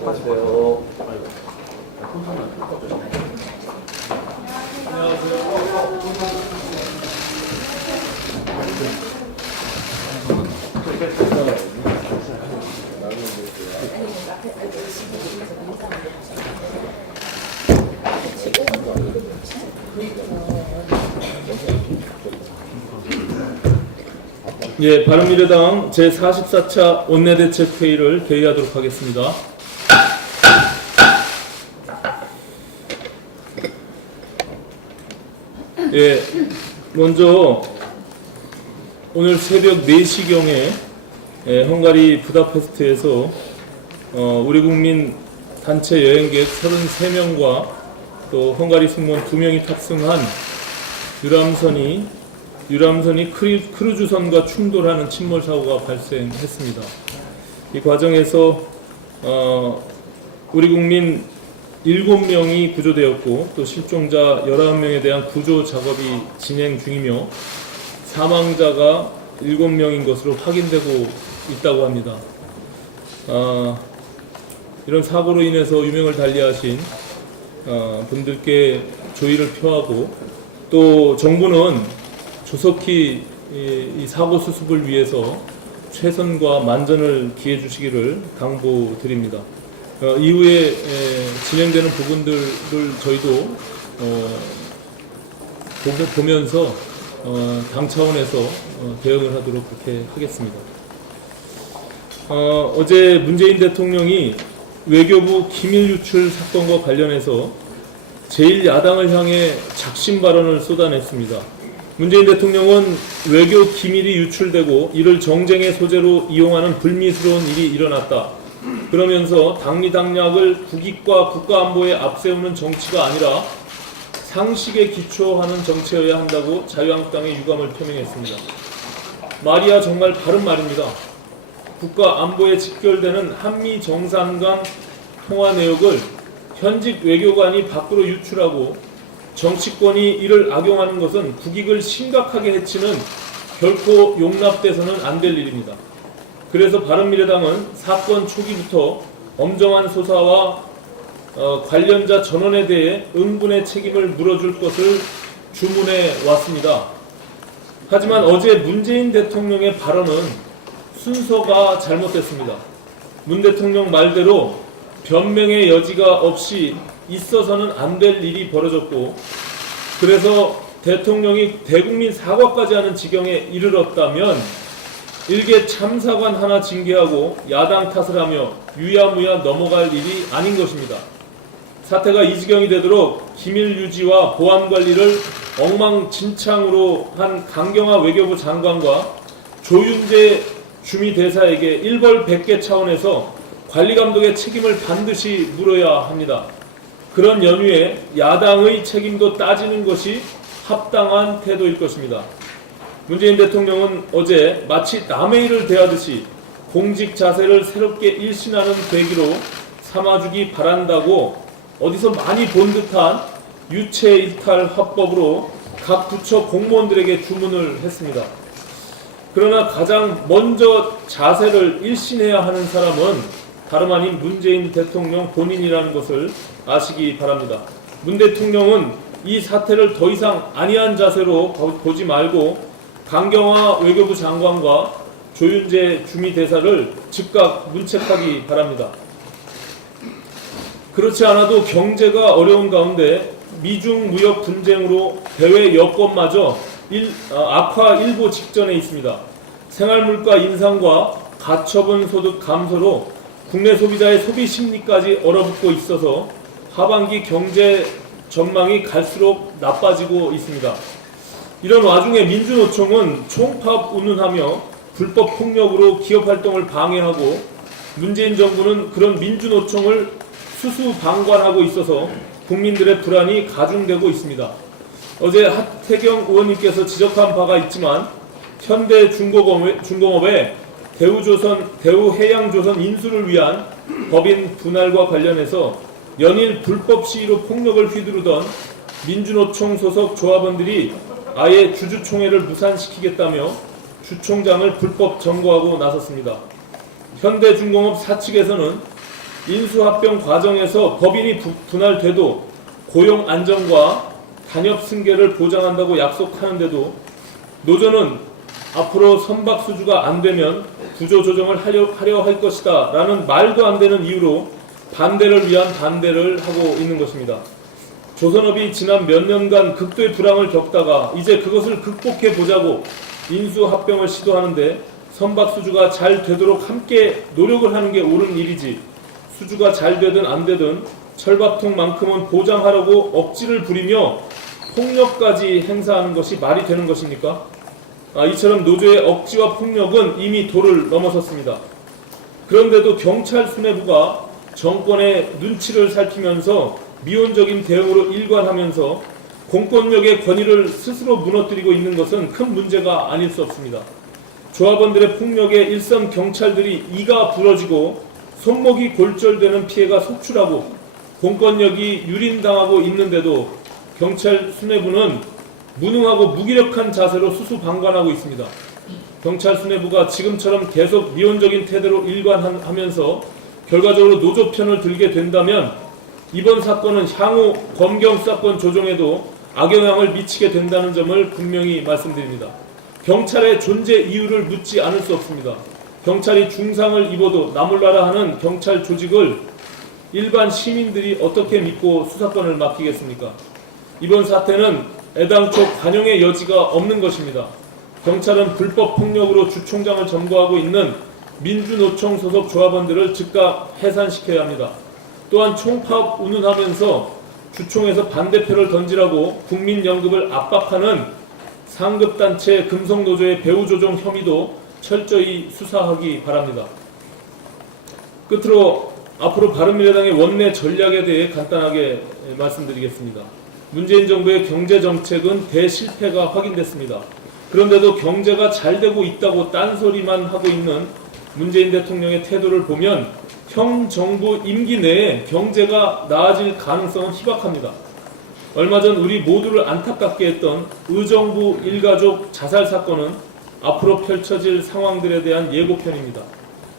안녕하세요. 예, 바른미래당 제44차 원내대책회의를 개의하도록 하겠습니다. 예, 먼저 오늘 새벽 4시경에 헝가리 부다페스트에서 우리 국민 단체 여행객 33명과 또 헝가리 승무원 2명이 탑승한 유람선이 크루즈선과 충돌하는 침몰 사고가 발생했습니다. 이 과정에서 우리 국민 7명이 구조되었고 또 실종자 19명에 대한 구조 작업이 진행 중이며 사망자가 7명인 것으로 확인되고 있다고 합니다. 이런 사고로 인해서 유명을 달리하신 분들께 조의를 표하고 또 정부는 조속히 이 사고 수습을 위해서 최선과 만전을 기해 주시기를 당부드립니다. 이후에 진행되는 부분들을 저희도 보면서 당 차원에서 대응을 하도록 그렇게 하겠습니다. 어제 문재인 대통령이 외교부 기밀 유출 사건과 관련해서 제1야당을 향해 작심 발언을 쏟아냈습니다. 문재인 대통령은 외교 기밀이 유출되고 이를 정쟁의 소재로 이용하는 불미스러운 일이 일어났다. 그러면서 당리당략을 국익과 국가안보에 앞세우는 정치가 아니라 상식에 기초하는 정치여야 한다고 자유한국당의 유감을 표명했습니다. 말이야 정말 바른 말입니다. 국가안보에 직결되는 한미 정상 간 통화 내역을 현직 외교관이 밖으로 유출하고 정치권이 이를 악용하는 것은 국익을 심각하게 해치는 결코 용납돼서는 안 될 일입니다. 그래서 바른미래당은 사건 초기부터 엄정한 수사와 관련자 전원에 대해 응분의 책임을 물어줄 것을 주문해 왔습니다. 하지만 어제 문재인 대통령의 발언은 순서가 잘못됐습니다. 문 대통령 말대로 변명의 여지가 없이 있어서는 안 될 일이 벌어졌고 그래서 대통령이 대국민 사과까지 하는 지경에 이르렀다면 일개 참사관 하나 징계하고 야당 탓을 하며 유야무야 넘어갈 일이 아닌 것입니다. 사태가 이 지경이 되도록 기밀 유지와 보안 관리를 엉망진창으로 한 강경화 외교부 장관과 조윤재 주미대사에게 일벌백계 차원에서 관리감독의 책임을 반드시 물어야 합니다. 그런 연유에 야당의 책임도 따지는 것이 합당한 태도일 것입니다. 문재인 대통령은 어제 마치 남의 일을 대하듯이 공직 자세를 새롭게 일신하는 계기로 삼아주기 바란다고 어디서 많이 본 듯한 유체이탈 화법으로 각 부처 공무원들에게 주문을 했습니다. 그러나 가장 먼저 자세를 일신해야 하는 사람은 다름 아닌 문재인 대통령 본인이라는 것을 아시기 바랍니다. 문 대통령은 이 사태를 더 이상 안이한 자세로 보지 말고 강경화 외교부 장관과 조윤재 주미대사를 즉각 문책하기 바랍니다. 그렇지 않아도 경제가 어려운 가운데 미중 무역 분쟁으로 대외 여건마저 악화일보 직전에 있습니다. 생활물가 인상과 가처분 소득 감소로 국내 소비자의 소비 심리까지 얼어붙고 있어서 하반기 경제 전망이 갈수록 나빠지고 있습니다. 이런 와중에 민주노총은 총파업 운운하며 불법 폭력으로 기업 활동을 방해하고 문재인 정부는 그런 민주노총을 수수방관하고 있어서 국민들의 불안이 가중되고 있습니다. 어제 하태경 의원님께서 지적한 바가 있지만 현대중공업의 대우해양조선 인수를 위한 법인 분할과 관련해서 연일 불법 시위로 폭력을 휘두르던 민주노총 소속 조합원들이 아예 주주총회를 무산시키겠다며 주총장을 불법 점거하고 나섰습니다. 현대중공업 사측에서는 인수합병 과정에서 법인이 분할돼도 고용 안정과 단협 승계를 보장한다고 약속하는데도 노조는 앞으로 선박수주가 안 되면 구조조정을 하려 할 것이다 라는 말도 안 되는 이유로 반대를 위한 반대를 하고 있는 것입니다. 조선업이 지난 몇 년간 극도의 불황을 겪다가 이제 그것을 극복해 보자고 인수합병을 시도하는데 선박수주가 잘 되도록 함께 노력을 하는 게 옳은 일이지, 수주가 잘 되든 안 되든 철밥통만큼은 보장하려고 억지를 부리며 폭력까지 행사하는 것이 말이 되는 것입니까? 이처럼 노조의 억지와 폭력은 이미 도를 넘어섰습니다. 그런데도 경찰 수뇌부가 정권의 눈치를 살피면서 미온적인 대응으로 일관하면서 공권력의 권위를 스스로 무너뜨리고 있는 것은 큰 문제가 아닐 수 없습니다. 조합원들의 폭력에 일선 경찰들이 이가 부러지고 손목이 골절되는 피해가 속출하고 공권력이 유린당하고 있는데도 경찰 수뇌부는 무능하고 무기력한 자세로 수수방관하고 있습니다. 경찰 수뇌부가 지금처럼 계속 미온적인 태도로 일관하면서 결과적으로 노조 편을 들게 된다면 이번 사건은 향후 검경 수사권 조정에도 악영향을 미치게 된다는 점을 분명히 말씀드립니다. 경찰의 존재 이유를 묻지 않을 수 없습니다. 경찰이 중상을 입어도 나몰라라 하는 경찰 조직을 일반 시민들이 어떻게 믿고 수사권을 맡기겠습니까? 이번 사태는 애당초 관용의 여지가 없는 것입니다. 경찰은 불법 폭력으로 주총장을 점거하고 있는 민주노총 소속 조합원들을 즉각 해산시켜야 합니다. 또한 총파업 운운하면서 주총에서 반대표를 던지라고 국민연금을 압박하는 상급단체 금속노조의 배후조정 혐의도 철저히 수사하기 바랍니다. 끝으로 앞으로 바른미래당의 원내 전략에 대해 간단하게 말씀드리겠습니다. 문재인 정부의 경제정책은 대실패가 확인됐습니다. 그런데도 경제가 잘 되고 있다고 딴소리만 하고 있는 문재인 대통령의 태도를 보면 현 정부 임기 내에 경제가 나아질 가능성은 희박합니다. 얼마 전 우리 모두를 안타깝게 했던 의정부 일가족 자살 사건은 앞으로 펼쳐질 상황들에 대한 예고편입니다.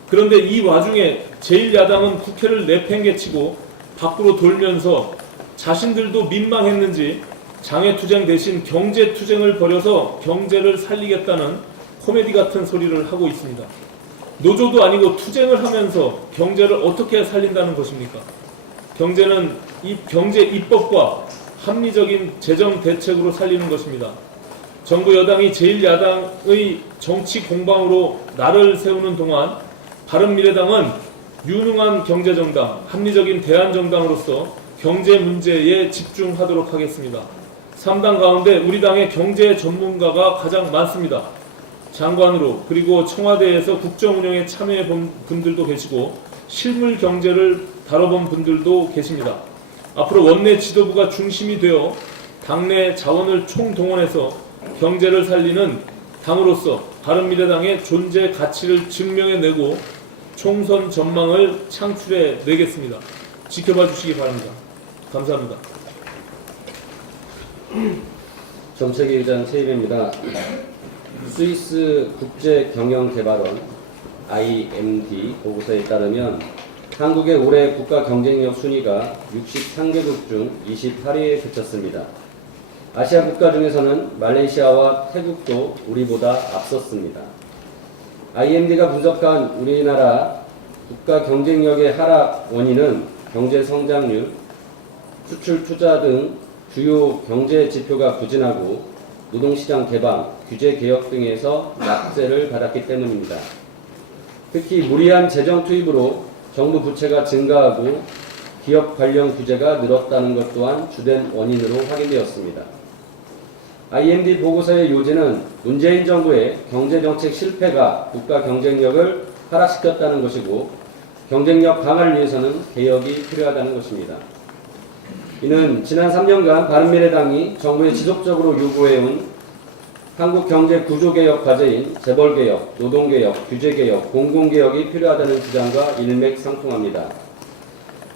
그런데 이 와중에 제1야당은 국회를 내팽개치고 밖으로 돌면서 자신들도 민망했는지 장애투쟁 대신 경제투쟁을 벌여서 경제를 살리겠다는 코미디 같은 소리를 하고 있습니다. 노조도 아니고 투쟁을 하면서 경제를 어떻게 살린다는 것입니까? 경제는 이 경제 입법과 합리적인 재정 대책으로 살리는 것입니다. 정부 여당이 제1야당의 정치 공방으로 날을 세우는 동안 바른미래당은 유능한 경제정당, 합리적인 대안정당으로서 경제 문제에 집중하도록 하겠습니다. 3당 가운데 우리 당의 경제 전문가가 가장 많습니다. 장관으로, 그리고 청와대에서 국정운영에 참여해 본 분들도 계시고 실물 경제를 다뤄본 분들도 계십니다. 앞으로 원내 지도부가 중심이 되어 당내 자원을 총동원해서 경제를 살리는 당으로서 바른미래당의 존재 가치를 증명해내고 총선 전망을 창출해 내겠습니다. 지켜봐 주시기 바랍니다. 감사합니다. 정책위 의장 최입입니다. 스위스 국제경영개발원 IMD 보고서에 따르면 한국의 올해 국가 경쟁력 순위가 63개국 중 28위에 그쳤습니다. 아시아 국가 중에서는 말레이시아와 태국도 우리보다 앞섰습니다. IMD가 분석한 우리나라 국가 경쟁력의 하락 원인은 경제 성장률, 수출 투자 등 주요 경제 지표가 부진하고 노동시장 개방, 규제 개혁 등에서 낙세를 받았기 때문입니다. 특히 무리한 재정 투입으로 정부 부채가 증가하고 기업 관련 규제가 늘었다는 것 또한 주된 원인으로 확인되었습니다. IMD 보고서의 요지는 문재인 정부의 경제정책 실패가 국가 경쟁력을 하락시켰다는 것이고 경쟁력 강화를 위해서는 개혁이 필요하다는 것입니다. 이는 지난 3년간 바른미래당이 정부에 지속적으로 요구해온 한국 경제 구조개혁 과제인 재벌개혁, 노동개혁, 규제개혁, 공공개혁이 필요하다는 주장과 일맥상통합니다.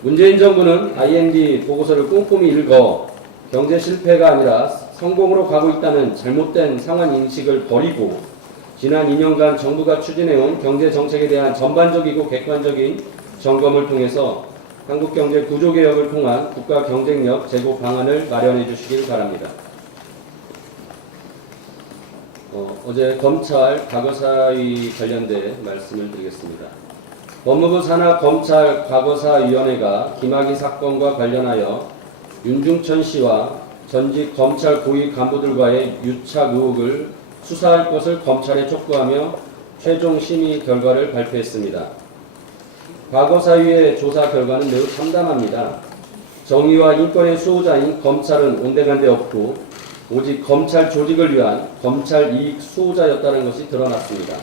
문재인 정부는 IMD 보고서를 꼼꼼히 읽어 경제 실패가 아니라 성공으로 가고 있다는 잘못된 상황 인식을 버리고 지난 2년간 정부가 추진해온 경제 정책에 대한 전반적이고 객관적인 점검을 통해서 한국경제 구조개혁을 통한 국가 경쟁력 제고 방안을 마련해 주시길 바랍니다. 어제 검찰 과거사위 관련돼 말씀을 드리겠습니다. 법무부 산하 검찰 과거사위원회가 김학의 사건과 관련하여 윤중천 씨와 전직 검찰 고위 간부들과의 유착 의혹을 수사할 것을 검찰에 촉구하며 최종 심의 결과를 발표했습니다. 과거사위의 조사 결과는 매우 참담합니다. 정의와 인권의 수호자인 검찰은 온데간데 없고 오직 검찰 조직을 위한 검찰 이익 수호자였다는 것이 드러났습니다.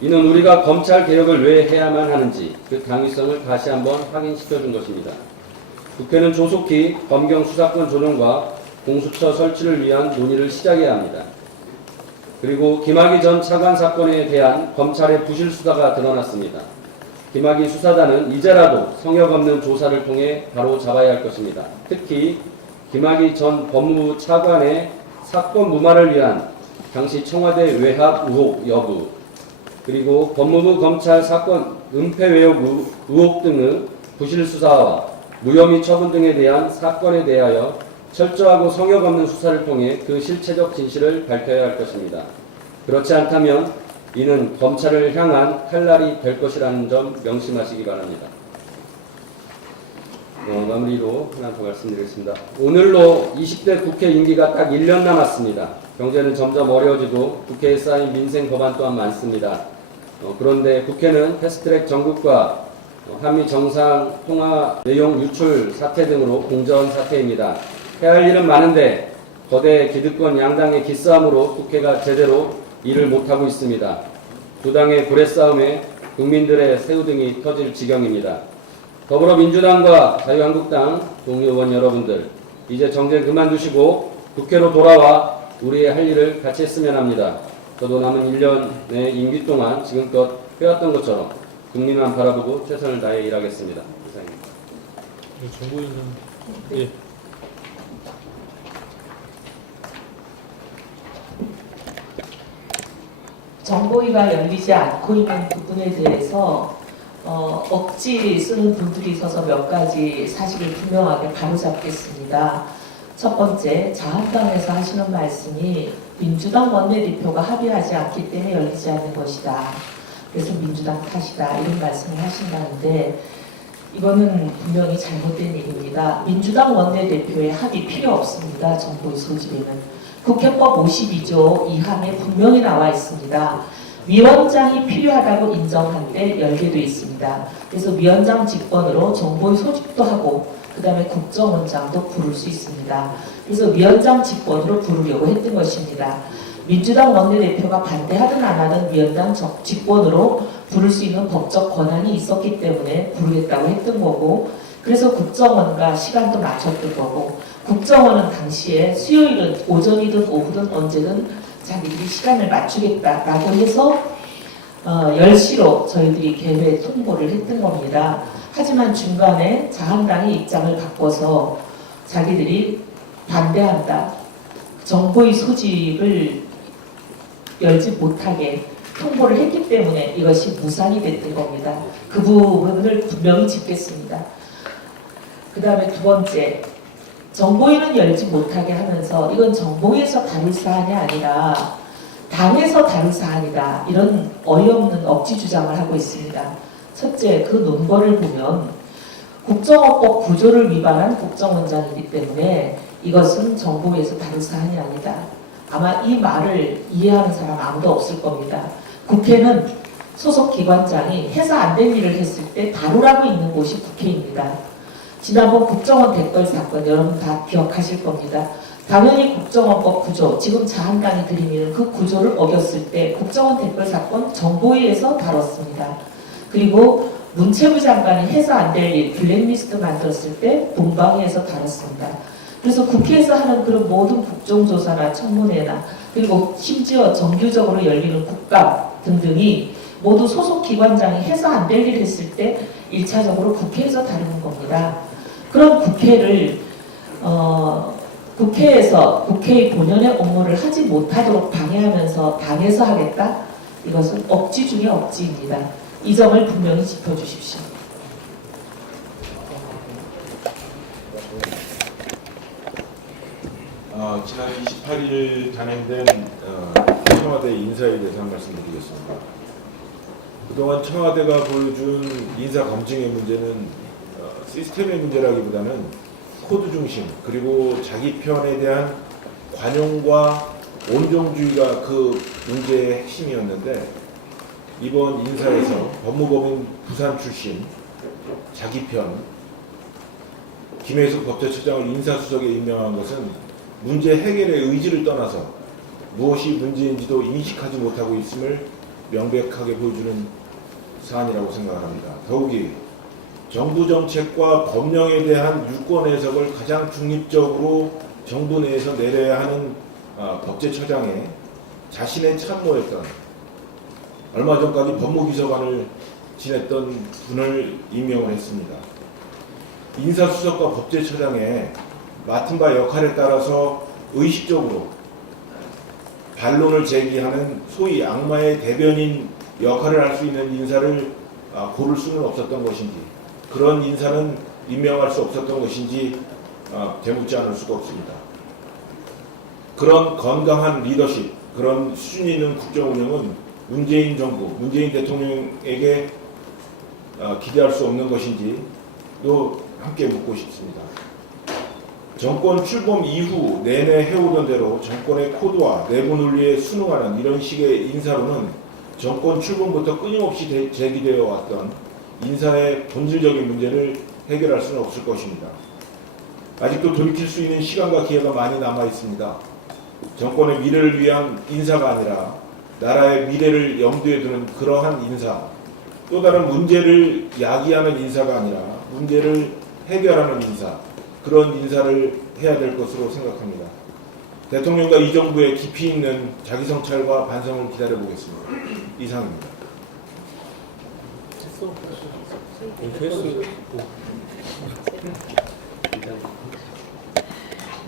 이는 우리가 검찰 개혁을 왜 해야만 하는지 그 당위성을 다시 한번 확인시켜준 것입니다. 국회는 조속히 검경 수사권 조정과 공수처 설치를 위한 논의를 시작해야 합니다. 그리고 김학의 전 차관 사건에 대한 검찰의 부실 수사가 드러났습니다. 김학의 수사단은 이제라도 성역 없는 조사를 통해 바로 잡아야 할 것입니다. 특히 김학의 전 법무부 차관의 사건 무마를 위한 당시 청와대 외압 의혹 여부, 그리고 법무부 검찰 사건 은폐 외역 의혹 등의 부실 수사와 무혐의 처분 등에 대한 사건에 대하여 철저하고 성역 없는 수사를 통해 그 실체적 진실을 밝혀야 할 것입니다. 그렇지 않다면 이는 검찰을 향한 칼날이 될 것이라는 점 명심하시기 바랍니다. 마무리로 하나 더 말씀드리겠습니다. 오늘로 20대 국회 임기가 딱 1년 남았습니다. 경제는 점점 어려워지고 국회에 쌓인 민생 법안 또한 많습니다. 그런데 국회는 패스트트랙 정국과 한미 정상 통화 내용 유출 사태 등으로 공전 사태입니다. 해야 할 일은 많은데 거대 기득권 양당의 기싸움으로 국회가 제대로 일을 못하고 있습니다. 두 당의 고래싸움에 국민들의 새우등이 터질 지경입니다. 더불어민주당과 자유한국당 동의의원 여러분들, 이제 정쟁 그만두시고 국회로 돌아와 우리의 할 일을 같이 했으면 합니다. 저도 남은 1년의 임기 동안 지금껏 해왔던 것처럼 국민만 바라보고 최선을 다해 일하겠습니다. 이상입니다. 정보위는 예. 정보위가 열리지 않고 있는 부분에 대해서 억지 쓰는 분들이 있어서 몇 가지 사실을 분명하게 바로잡겠습니다. 첫 번째, 자한당에서 하시는 말씀이 민주당 원내대표가 합의하지 않기 때문에 열리지 않는 것이다. 그래서 민주당 탓이다. 이런 말씀을 하신다는데 이거는 분명히 잘못된 얘기입니다. 민주당 원내대표의 합의 필요 없습니다. 정보위 소집에는. 국회법 52조 2항에 분명히 나와 있습니다. 위원장이 필요하다고 인정한 때 열게 돼 있습니다. 그래서 위원장 직권으로 정보위 소집도 하고 그 다음에 국정원장도 부를 수 있습니다. 그래서 위원장 직권으로 부르려고 했던 것입니다. 민주당 원내대표가 반대하든 안 하든 위원장 직권으로 부를 수 있는 법적 권한이 있었기 때문에 부르겠다고 했던 거고, 그래서 국정원과 시간도 맞췄던 거고, 국정원은 당시에 수요일은 오전이든 오후든 언제든 자기들이 시간을 맞추겠다라고 해서 10시로 저희들이 개회 통보를 했던 겁니다. 하지만 중간에 자한당의 입장을 바꿔서 자기들이 반대한다. 정보위 소집을 열지 못하게 통보를 했기 때문에 이것이 무산이 됐던 겁니다. 그 부분을 분명히 짚겠습니다. 그 다음에 두 번째, 정보위는 열지 못하게 하면서 이건 정보위에서 다룰 사안이 아니라 당에서 다룰 사안이다. 이런 어이없는 억지 주장을 하고 있습니다. 첫째, 그 논거를 보면 국정원법 구조를 위반한 국정원장이기 때문에 이것은 정보위에서 다룰 사안이 아니다. 아마 이 말을 이해하는 사람 아무도 없을 겁니다. 국회는 소속 기관장이 해서 안 될 일을 했을 때 다루라고 있는 곳이 국회입니다. 지난번 국정원 댓글 사건 여러분 다 기억하실 겁니다. 당연히 국정원법 구조, 지금 자한당이 들이미는 그 구조를 어겼을 때 국정원 댓글 사건 정보위에서 다뤘습니다. 그리고 문체부 장관이 해서 안 될 일, 블랙리스트 만들었을 때 본방위에서 다뤘습니다. 그래서 국회에서 하는 그런 모든 국정조사나 청문회나 그리고 심지어 정규적으로 열리는 국감 등등이 모두 소속 기관장이 해서 안 될 일을 했을 때 1차적으로 국회에서 다루는 겁니다. 그럼 국회를 국회에서 국회의 본연의 업무를 하지 못하도록 방해하면서 당에서 하겠다? 이것은 억지 중의 억지입니다. 이 점을 분명히 짚어주십시오. 지난 28일 단행된 청와대 인사에 대해서 한 말씀 드리겠습니다. 그동안 청와대가 보여준 인사 검증의 문제는 시스템의 문제라기보다는 코드 중심 그리고 자기 편에 대한 관용과 온정주의가 그 문제의 핵심이었는데, 이번 인사에서 법무법인 부산 출신 자기 편 김혜숙 법제처장을 인사수석에 임명한 것은 문제 해결의 의지를 떠나서 무엇이 문제인지도 인식하지 못하고 있음을 명백하게 보여주는 사안이라고 생각합니다. 더욱이 정부 정책과 법령에 대한 유권 해석을 가장 중립적으로 정부 내에서 내려야 하는 법제처장에 자신의 참모였던, 얼마 전까지 법무비서관을 지냈던 분을 임명을 했습니다. 인사수석과 법제처장의 맡은 바 역할에 따라서 의식적으로 반론을 제기하는 소위 악마의 대변인 역할을 할 수 있는 인사를 고를 수는 없었던 것인지, 그런 인사는 임명할 수 없었던 것인지 되묻지 않을 수가 없습니다. 그런 건강한 리더십, 그런 수준 있는 국정 운영은 문재인 정부, 문재인 대통령에게 기대할 수 없는 것인지도 함께 묻고 싶습니다. 정권 출범 이후 내내 해오던 대로 정권의 코드와 내부 논리에 순응하는 이런 식의 인사로는 정권 출범부터 끊임없이 제기되어 왔던 인사의 본질적인 문제를 해결할 수는 없을 것입니다. 아직도 돌이킬 수 있는 시간과 기회가 많이 남아 있습니다. 정권의 미래를 위한 인사가 아니라 나라의 미래를 염두에 두는 그러한 인사, 또 다른 문제를 야기하는 인사가 아니라 문제를 해결하는 인사, 그런 인사를 해야 될 것으로 생각합니다. 대통령과 이 정부의 깊이 있는 자기 성찰과 반성을 기다려보겠습니다. 이상입니다.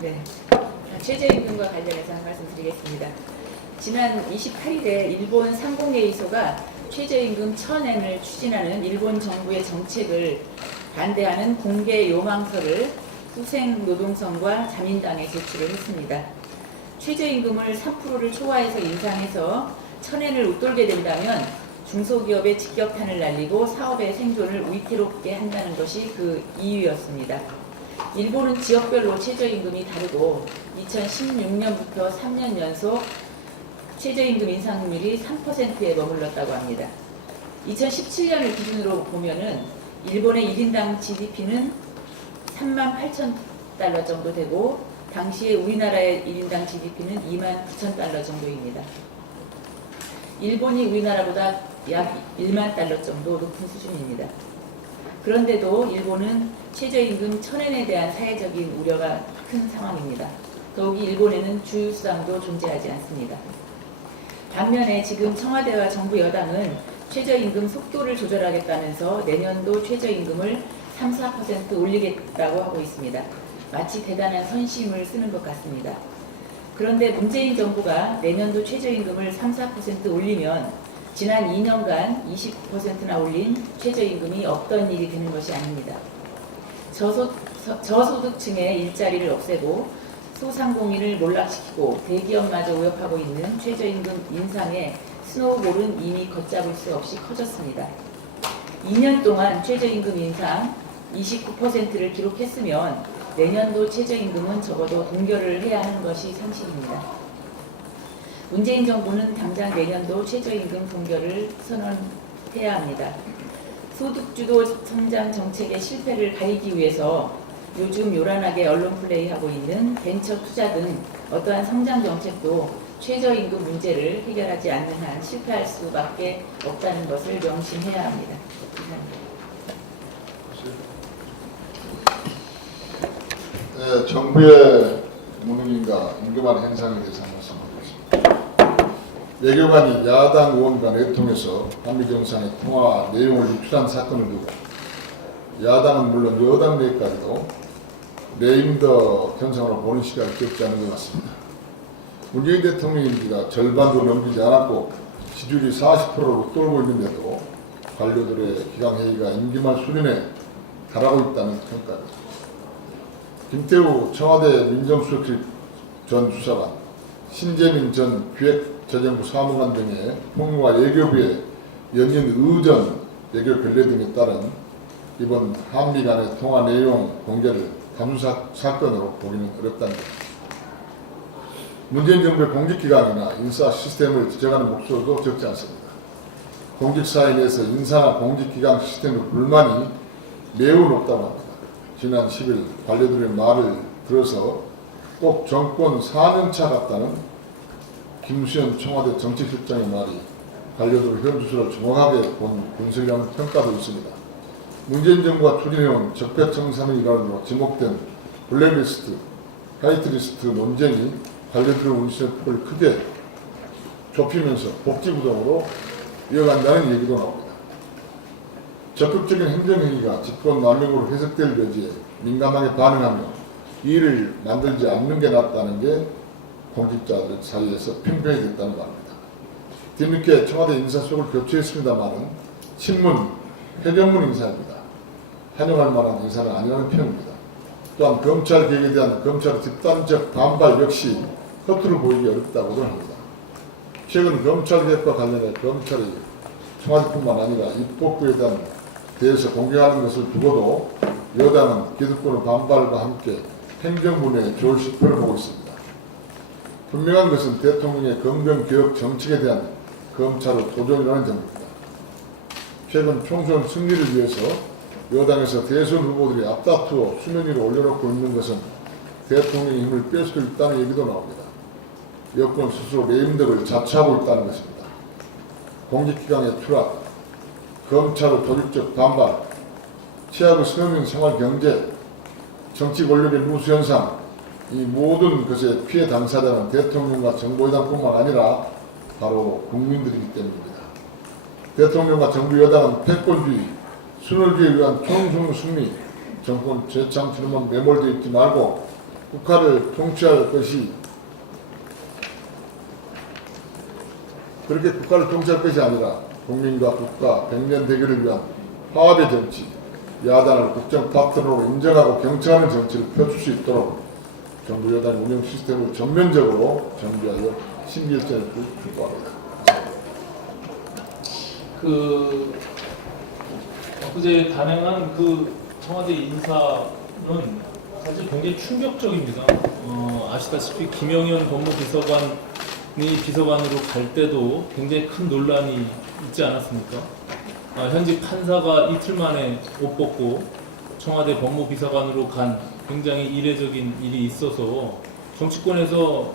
네, 최저임금과 관련해서 한 말씀 드리겠습니다. 지난 28일에 일본 상공회의소가 최저임금 1000엔을 추진하는 일본 정부의 정책을 반대하는 공개 요망서를 후생노동성과 자민당에 제출을 했습니다. 최저임금을 3%를 초과해서 인상해서 1000엔을 웃돌게 된다면 중소기업의 직격탄을 날리고 사업의 생존을 위태롭게 한다는 것이 그 이유였습니다. 일본은 지역별로 최저임금이 다르고 2016년부터 3년 연속 최저임금 인상률이 3%에 머물렀다고 합니다. 2017년을 기준으로 보면은 일본의 1인당 GDP는 38,000달러 정도 되고 당시에 우리나라의 1인당 GDP는 29,000달러 정도입니다. 일본이 우리나라보다 약 1만 달러 정도 높은 수준입니다. 그런데도 일본은 최저임금 1000엔에 대한 사회적인 우려가 큰 상황입니다. 더욱이 일본에는 주유수당도 존재하지 않습니다. 반면에 지금 청와대와 정부 여당은 최저임금 속도를 조절하겠다면서 내년도 최저임금을 3-4% 올리겠다고 하고 있습니다. 마치 대단한 선심을 쓰는 것 같습니다. 그런데 문재인 정부가 내년도 최저임금을 3-4% 올리면 지난 2년간 29%나 올린 최저임금이 없던 일이 되는 것이 아닙니다. 저소득층의 일자리를 없애고 소상공인을 몰락시키고 대기업마저 위협하고 있는 최저임금 인상의 스노우볼은 이미 걷잡을 수 없이 커졌습니다. 2년 동안 최저임금 인상 29%를 기록했으면 내년도 최저임금은 적어도 동결을 해야 하는 것이 상식입니다. 문재인 정부는 당장 내년도 최저임금 동결을 선언해야 합니다. 소득주도 성장 정책의 실패를 가리기 위해서 요즘 요란하게 언론 플레이하고 있는 벤처 투자 등 어떠한 성장 정책도 최저임금 문제를 해결하지 않는 한 실패할 수밖에 없다는 것을 명심해야 합니다. 네, 정부의 무능인가 임금안 행상에 대해서 말씀드리겠습니다. 외교관이 야당 의원 간에 통해서 한미 정상의 통화 내용을 유출한 사건을 두고 야당은 물론 여당 내까지도 네임더 현상으로 보는 시각이 적지 않은 것 같습니다. 문재인 대통령 임기가 절반도 넘기지 않았고 지지율이 40%로 떨고 있는데도 관료들의 기강회의가 임기말 수준에 달하고 있다는 평가입니다. 김태우 청와대 민정수석실 전 수사관, 신재민 전 기획재정부 사무관 등의 통일부와 외교부의 연인 의전 외교 결례 등에 따른 이번 한미 간의 통화 내용 공개를 단순 사건으로 보기는 어렵다는 것. 문재인 정부의 공직기관이나 인사 시스템을 지적하는 목소리도 적지 않습니다. 공직사회 내에서 인사나 공직기관 시스템의 불만이 매우 높다고 합니다. 지난 10일 관료들의 말을 들어서 꼭 정권 4년차 같다는 김수현 청와대 정치실장의 말이 관료들의 현주소를 정확하게 본 분석이라는 평가도 있습니다. 문재인 정부가 추진해온 적폐청산의 일환으로 지목된 블랙리스트, 화이트리스트 논쟁이 관료들의 운신의 폭을 크게 좁히면서 복지부동으로 이어간다는 얘기도 나옵니다. 적극적인 행정행위가 집권남용으로 해석될 여지에 민감하게 반응하며 이의를 만들지 않는 게 낫다는 게 공직자들 사이에서 평평이 됐다는 말입니다. 뒤늦게 청와대 인사속을 교체했습니다마는 친문, 회전문 인사입니다. 환영할 만한 인사는 아니라는 편입니다. 또한 검찰 개혁에 대한 검찰의 집단적 반발 역시 허투루 보이기 어렵다고도 합니다. 최근 검찰 개혁과 관련해 검찰이 청와대뿐만 아니라 입법부에 대해서 공개하는 것을 두고도 여당은 기득권의 반발과 함께 행정부의 좋을 실패를 보고 있습니다. 분명한 것은 대통령의 검경개혁 정책에 대한 검찰의 도전이라는 점입니다. 최근 총선 승리를 위해서 여당에서 대선 후보들이 앞다투어 수면 위로 올려놓고 있는 것은 대통령의 힘을 뺄 수도 있다는 얘기도 나옵니다. 여권 스스로 내임덕을 자처하고 있다는 것입니다. 공직기강의 추락, 검찰의 조직적 반발, 취약의 서민 생활 경제, 정치 권력의 누수 현상, 이 모든 것의 피해 당사자는 대통령과 정부 여당뿐만 아니라 바로 국민들이기 때문입니다. 대통령과 정부 여당은 패권주의, 순월주의에 위한 총선 승리, 정권 재창출만 매몰되어 있지 말고 국가를 통치할 것이 그렇게 국가를 통치할 것이 아니라 국민과 국가 백년 대결을 위한 화합의 정치, 야당을 국정 파트너로 인정하고 경청하는 정치를 펼칠 수 있도록 정부 여당 운영 시스템을 전면적으로 정비하여 신기일전을 주고합니다. 엊그제 단행한 청와대 인사는 사실 굉장히 충격적입니다. 아시다시피 김영현 법무비서관이 비서관으로 갈 때도 굉장히 큰 논란이 있지 않았습니까? 현직 판사가 이틀 만에 옷 벗고 청와대 법무비서관으로 간 굉장히 이례적인 일이 있어서 정치권에서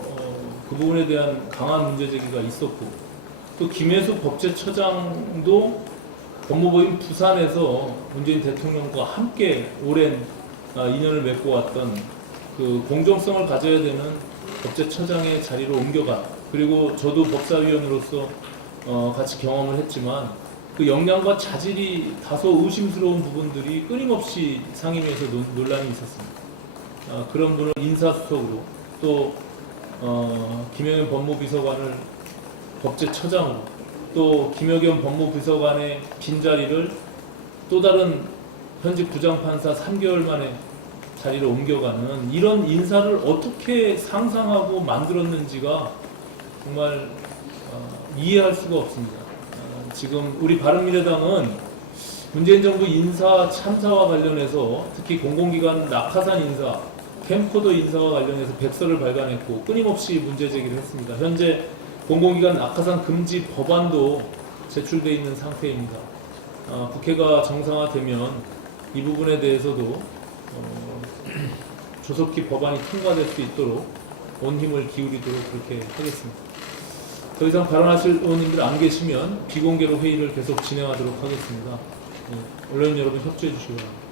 그 부분에 대한 강한 문제제기가 있었고, 또 김혜수 법제처장도 법무부인 부산에서 문재인 대통령과 함께 오랜 인연을 맺고 왔던 그 공정성을 가져야 되는 법제처장의 자리로 옮겨간, 그리고 저도 법사위원으로서 같이 경험을 했지만 그 역량과 자질이 다소 의심스러운 부분들이 끊임없이 상임위에서 논란이 있었습니다. 그런 분을 인사수석으로, 또 김영현 법무비서관을 법제처장으로, 또 김여겸 법무비서관의 빈자리를 또 다른 현직 부장판사 3개월 만에 자리로 옮겨가는 이런 인사를 어떻게 상상하고 만들었는지가 정말 이해할 수가 없습니다. 지금 우리 바른미래당은 문재인 정부 인사 참사와 관련해서 특히 공공기관 낙하산 인사, 캠코더 인사와 관련해서 백서를 발간했고 끊임없이 문제 제기를 했습니다. 현재 공공기관 낙하산 금지 법안도 제출되어 있는 상태입니다. 국회가 정상화되면 이 부분에 대해서도 조속히 법안이 통과될 수 있도록 온 힘을 기울이도록 그렇게 하겠습니다. 더 이상 발언하실 의원님들 안 계시면 비공개로 회의를 계속 진행하도록 하겠습니다. 언론인 여러분 협조해 주시기 바랍니다.